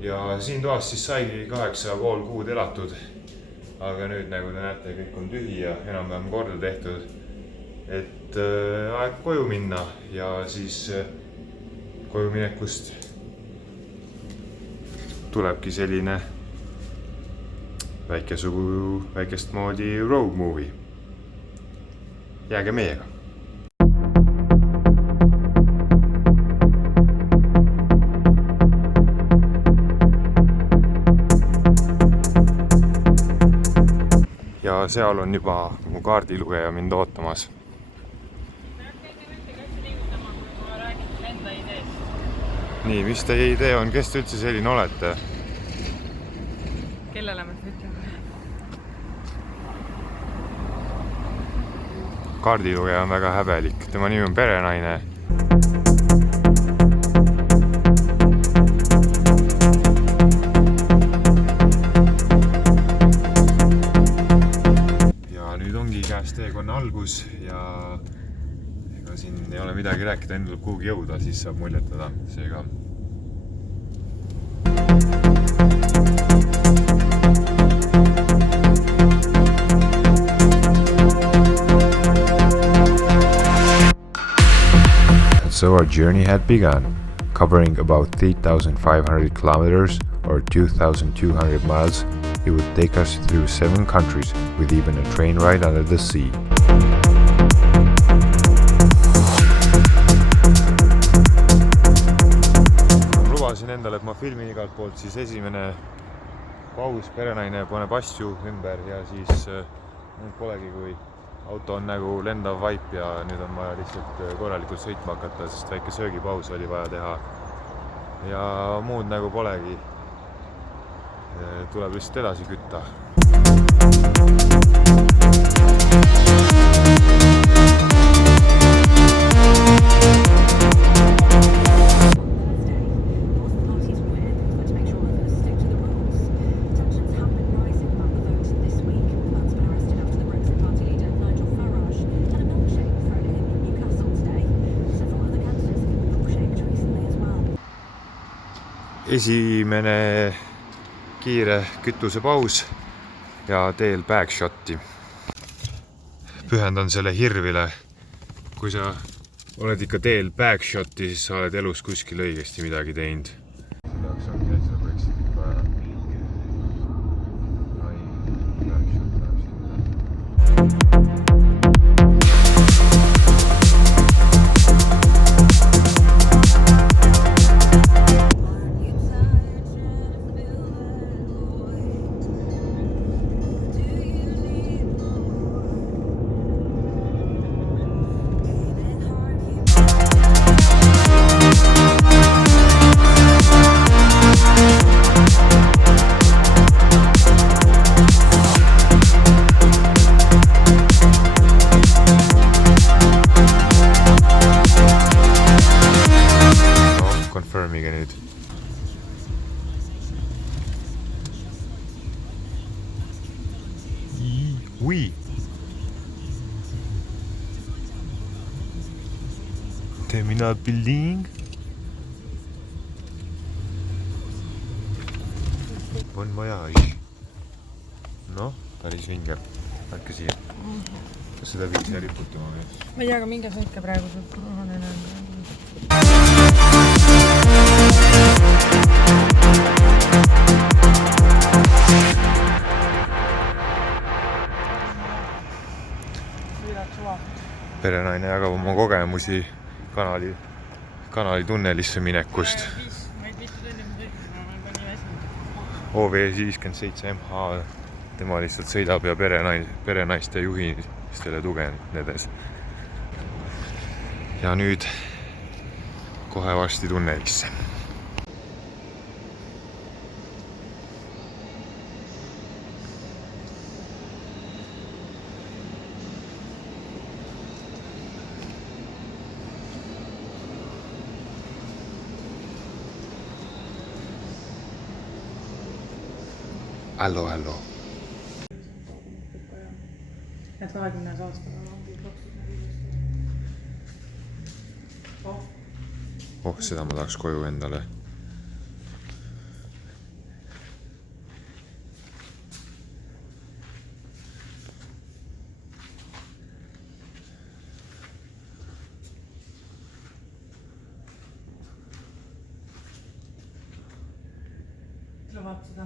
ja siin toas siis saigi 8,5 kuud elatud. Aga nüüd, nagu te näete, kõik on tühi ja enam-vähem korda tehtud. Et aeg koju minna ja siis koju minekust tulebki selline väikest moodi road movie. Jääge meiega. Ja seal on juba mu kaardilugeja mind ootamas. Nii, mis teie idee on? Kes te üldse selline olete? Kellele me ütleme? Kaardilugeja on väga häbelik. Tema nimi on Perenaine. Ja nüüd ongi käes teekonna algus ja ega siin ei ole midagi rääkida, enne tuleb kuhugi jõuda, siis saab muljetada seega. So our journey had begun, covering about 3,500 kilometers or 2,200 miles. It would take us through 7 countries with even a train ride under the sea. Lubasin endale, et ma filmin igalt poolt, siis esimene paus, Perenaine paneb asju ümber ja siis polegi, kui auto on nagu lendav vaip ja nüüd on vaja lihtsalt korralikult sõitma hakata, sest väike söögipaus oli vaja teha. Ja muud nagu polegi. Tuleb lihtsalt edasi kütta. Esimene kiire kütusepaus ja teel backshoti. Pühendan selle hirvile. Kui sa oled ikka teel backshoti, siis sa oled elus kuskil õigesti midagi teinud. Selle jaoks ongi asja võiksid ikka mingi backshot läheb sinna. Confirmiga nüüd. Oui. Terminal building. Bon voyage. No, päris vinge. Ärke siia. Kas seda viisi riputama veel? Ma ei tea, aga minge sõitke praegu sealt. Perenaine jagab oma kogemusi kanali tunnelisse minekust. OV57 MH, tema lihtsalt sõidab ja perenaiste juhistele tugenedes. Ja nüüd kohe varsti tunnelisse. Allo. Et 20 aastaga ongi seda ma tahaks koju endale. kõvad seda.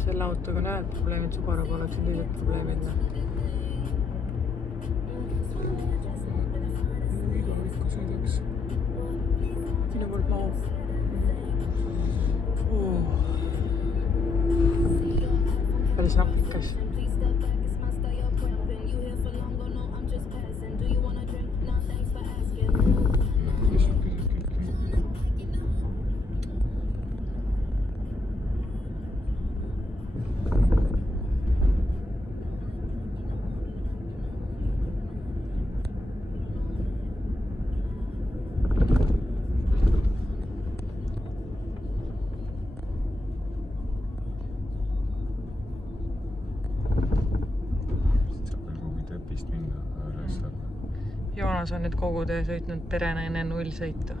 Selle autoga näed probleemid, Subaruga oleksid teised probleemid. Iga ikka sõidaks. Minu poolt mahu. Päris napikas. Joonas on nüüd kogu tee sõitnud perenaine 0 sõitu.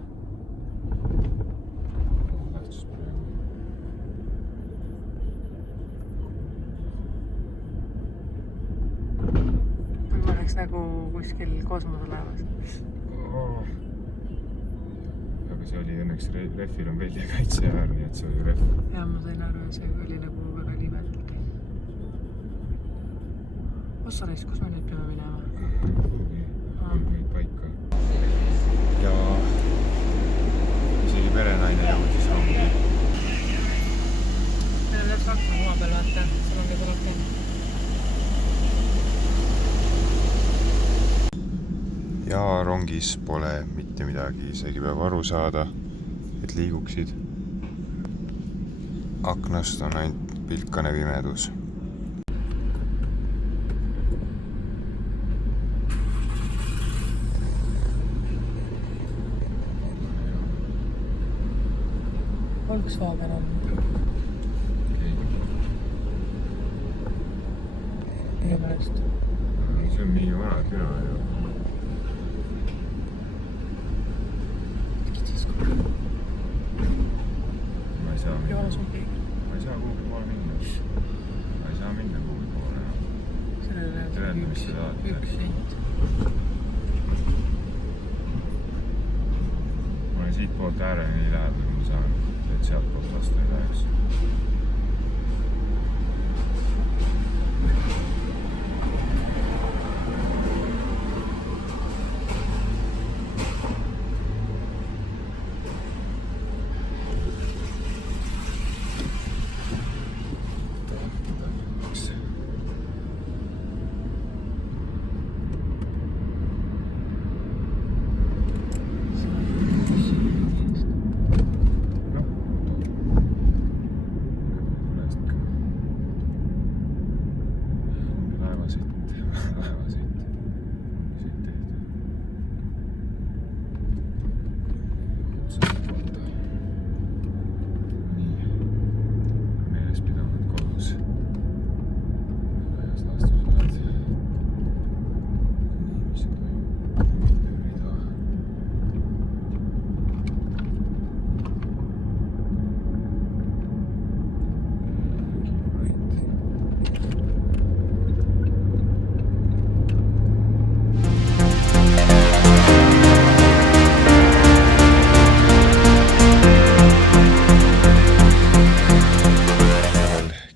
Ma oleks nagu kuskil kosmoselaevas. Aga see oli õnneks rehvil on väljakaitse äär, nii et see oli rehv. Ja ma sain aru, et see oli nagu väga limetlik. Ossaris, kus me nüüd peame minema? Meid paika. Ja isegi perenaine jõudis rongi. Meil on täpselt akna oma peal, vaata. See rongi tuleb käinud. Ja rongis pole mitte midagi, isegi peab aru saada, et liiguksid. Aknast on ainult pilkane pimedus. Volkswagen on. Minu meelest. See on mingi vana küla ju. Ma ei saa minna. Joonas on piik. Ma ei saa kuhugi poole minna. Ma ei saa minna kuhugi poole. Sellele mis te tahate. üks sent. Ma olen siit poolt ääreni nii lähedal, kui ma saan. Et sealt poolt vastu ei läheks.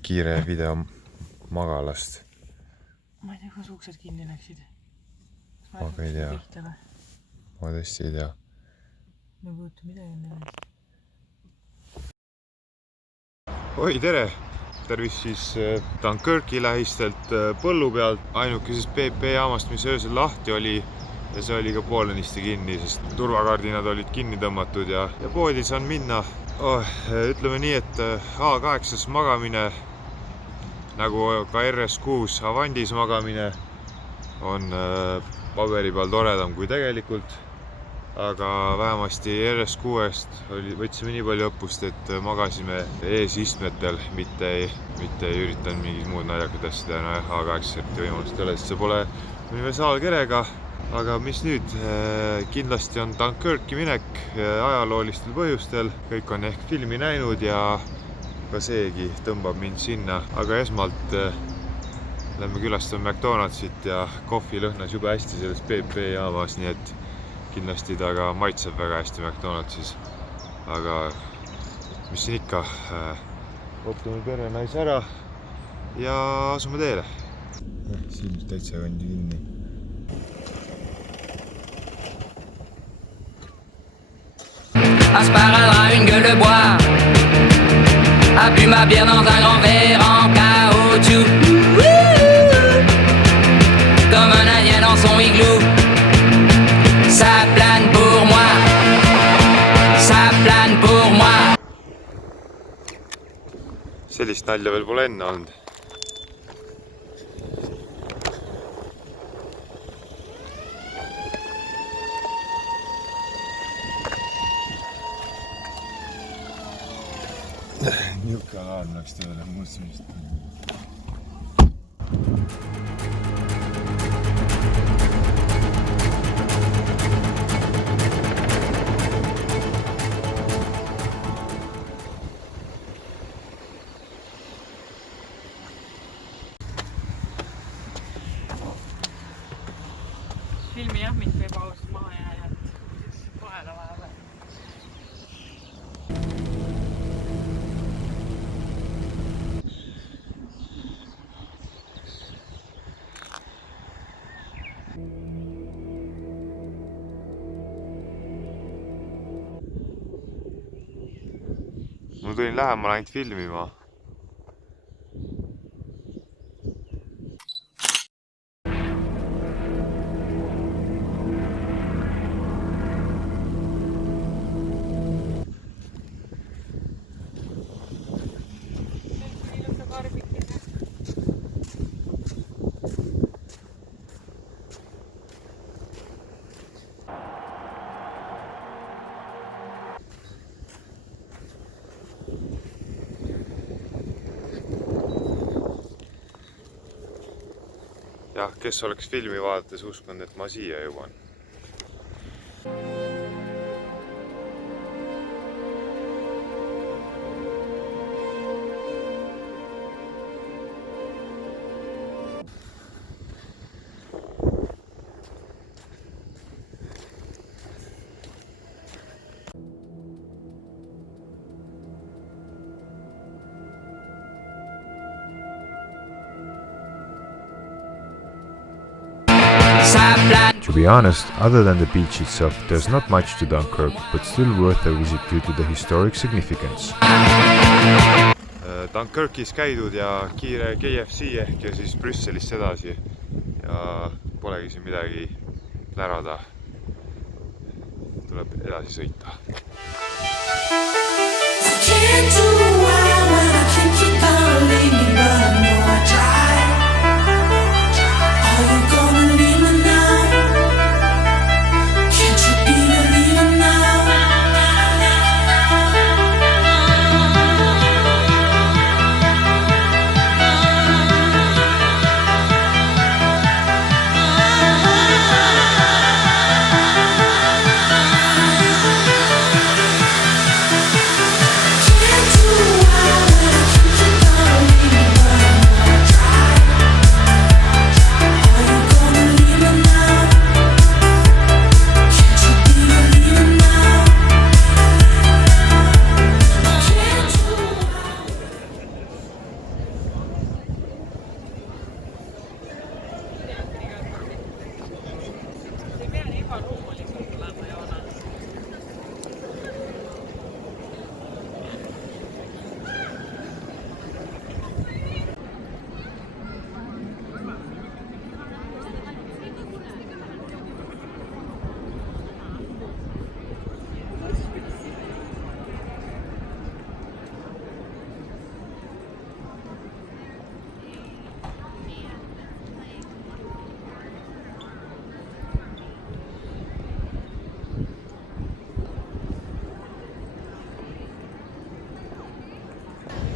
Kiire video magalast. Ma ei tea, kus uksed kinni läksid. Ma ka ei tea. Ma tõesti ei tea. Ma ei puutu midagi enne. Oi, tere! Tervis siis Dunkirki lähistelt põllu pealt. Ainukesest PP jaamast, mis öösel lahti oli. Ja see oli ka poolenisti kinni, sest turvakardinad olid kinni tõmmatud ja poodi saan minna. Ütleme nii, et A8-s magamine nagu ka RS6 Avandis magamine on paberi peal toredam kui tegelikult, aga vähemasti RS6-st võtsime nii palju õppust, et magasime eesistmetel, mitte ei üritanud mingid muud naljakad asja teha. A8 eriti võimalust ei ole, sest see pole universaalkerega. Aga mis nüüd? Kindlasti on Dunkirki minek ajaloolistel põhjustel. Kõik on ehk filmi näinud ja ka seegi tõmbab mind sinna. Aga esmalt lähme külastame McDonaldsit ja kohvi lõhnas jube hästi selles PP jaamas, nii et kindlasti ta ka maitseb väga hästi McDonaldsis. Aga mis siin ikka, ootame perenaise ära ja asume teele. Siin täitsa kandi kinni. Un sparadrap, une gueule de bois, a bu ma bière dans un grand verre en caoutchouc, comme un indien dans son igloo. Ça plane pour moi, ça plane pour moi. Sellist nalja veel pole enne olnud. Niuke alarm läks tööle, mõtlesin vist. Filmi jah, mind võib ausalt maha jääda, siis vahele vahepeal. Ma tulin lähemale ainult filmima. Jah, kes oleks filmi vaadates uskunud, et ma siia jõuan. To be honest, other than the beach itself, there's not much to Dunkirk, but still worth a visit due to the historic significance. Dunkirkis käidud ja kiire KFC ehk ja siis Brüsselist edasi ja polegi siin midagi plärada. Tuleb edasi sõita.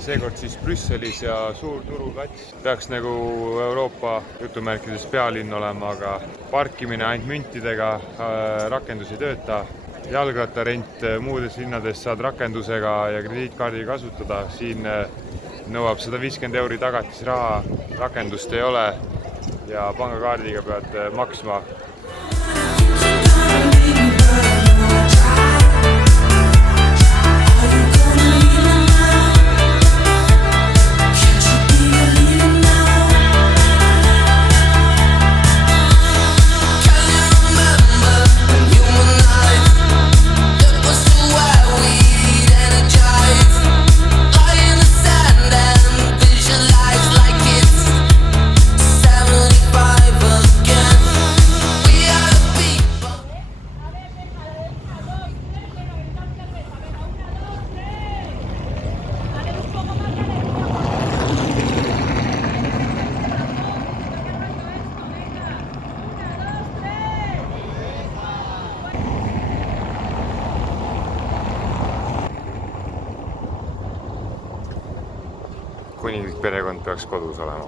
seekord siis Brüsselis ja suur turuplats. Peaks nagu Euroopa jutumärkides pealinn olema, aga parkimine ainult müntidega, rakendus ei tööta. Jalgrattarent muudes linnades saad rakendusega ja krediitkaardi kasutada. Siin nõuab 150 € tagatisraha, rakendust ei ole ja pangakaardiga pead maksma. Kuninglik perekond peaks kodus olema.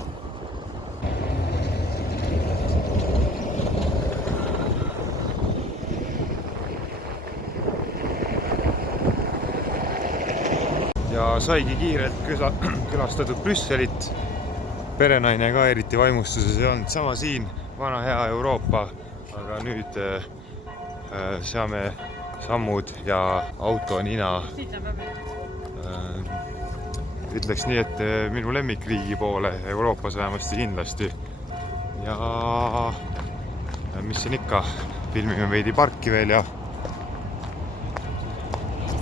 Ja saigi kiirelt külastatud Brüsselit. Perenaine ka eriti vaimustuses ei olnud. Sama siin, vana hea Euroopa, aga nüüd seame sammud ja auto nina. Ütleks nii, et minu lemmikriigi poole, Euroopas vähemasti kindlasti. Ja mis siin ikka, filmime veidi parki veel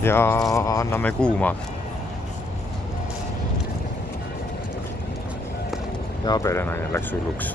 ja anname kuuma. Ja perenaine läks hulluks.